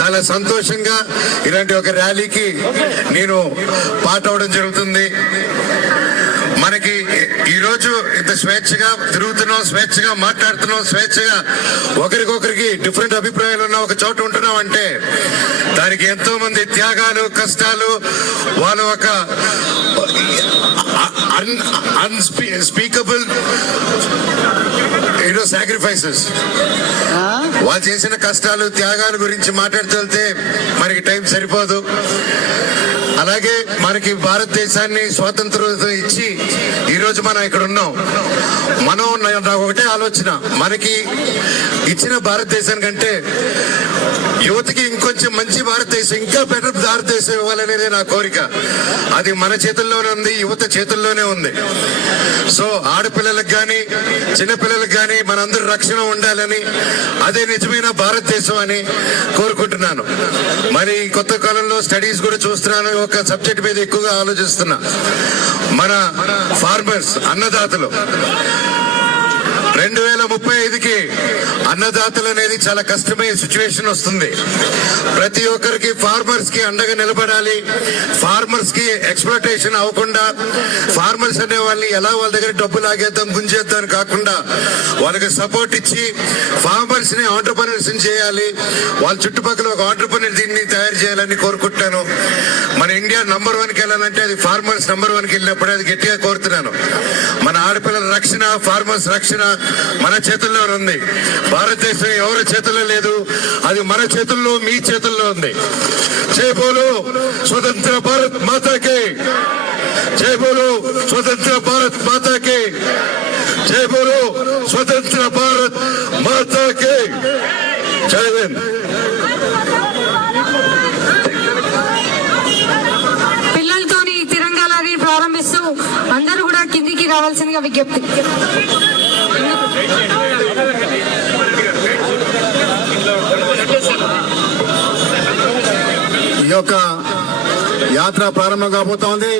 చాలా సంతోషంగా ఇలాంటి ఒక ర్యాలీకి నేను పార్ట్ అవడం జరుగుతుంది. మనకి ఈరోజు ఇంత స్వేచ్ఛగా తిరుగుతున్నాం, స్వేచ్ఛగా మాట్లాడుతున్నాం, స్వేచ్ఛగా ఒకరికొకరికి డిఫరెంట్ అభిప్రాయాలు ఉన్న ఒక చోట ఉంటున్నాం అంటే దానికి ఎంతో మంది త్యాగాలు, కష్టాలు, వాళ్ళ ఒక అన్స్పీకబుల్ సాక్రిఫైసెస్, వాళ్ళు చేసిన కష్టాలు, త్యాగాల గురించి మాట్లాడుతూ మనకి టైం సరిపోదు. అలాగే మనకి భారతదేశాన్ని స్వాతంత్రం ఇచ్చి ఈరోజు మనం ఇక్కడ ఉన్నాం. నాకు ఒకటే ఆలోచన, మనకి ఇచ్చిన భారతదేశం కంటే యువతకి ఇంకొంచెం మంచి భారతదేశం, ఇంకా బెటర్ భారతదేశం ఇవ్వాలనేదే నా కోరిక. అది మన చేతుల్లోనే ఉంది, యువత చేతుల్లోనే ఉంది. సో ఆడపిల్లలకు కానీ చిన్నపిల్లలకు కానీ మనందరూ రక్షణ ఉండాలని, అదే నిజమైన భారతదేశం అని కోరుకుంటున్నాను. మరి కొత్త కాలంలో స్టడీస్ కూడా చూస్తున్నాను, ఒక సబ్జెక్ట్ మీద ఎక్కువగా ఆలోచిస్తున్నా. మన ఫార్మర్స్, అన్నదాతలు 2035కి అన్నదాతలు అనేది చాలా కష్టమైన సిచ్యువేషన్ వస్తుంది. ప్రతి ఒక్కరికి ఫార్మర్స్ కి అండగా నిలబడాలి. ఫార్మర్స్ కి ఎక్స్ప్లాయిటేషన్ అవ్వకుండా, ఫార్మర్స్ అనే వాళ్ళని ఎలా వాళ్ళ దగ్గర డబ్బు లాగేద్దాం, గుంజేద్దాం కాకుండా వాళ్ళకి సపోర్ట్ ఇచ్చి ఫార్మర్స్ ని ఆంటర్‌ప్రెన్యూర్స్ చేయాలి. వాళ్ళ చుట్టుపక్కల ఒక ఆంటర్‌ప్రెన్యూర్ దీన్ని తయారు చేయాలని కోరుకుంటున్నాను. మన ఇండియా నంబర్ 1కి వెళ్ళాలంటే అది ఫార్మర్స్ నంబర్ 1కి వెళ్ళినప్పుడు అది గట్టిగా కోరుతున్నాను. మన ఆడపిల్లల రక్షణ, ఫార్మర్స్ రక్షణ మన చేతుల్లో ఉంది. భారతదేశం ఎవరి చేతుల్లో లేదు, అది మన చేతుల్లో, మీ చేతుల్లో ఉంది. జై బోలో స్వతంత్ర భారత్ మాతాకి, జై బోలో స్వతంత్ర భారత్ మాతాకి, జై బోలో స్వతంత్ర భారత్ మాతాకి. జై హింద్. పిల్లలతోని తిరంగా లాగి ప్రారంభిస్తూ అందరూ కూడా కిందికి రావాల్సిందిగా విజ్ఞప్తి. ఈ యొక్క యాత్ర ప్రారంభం కాబోతోంది.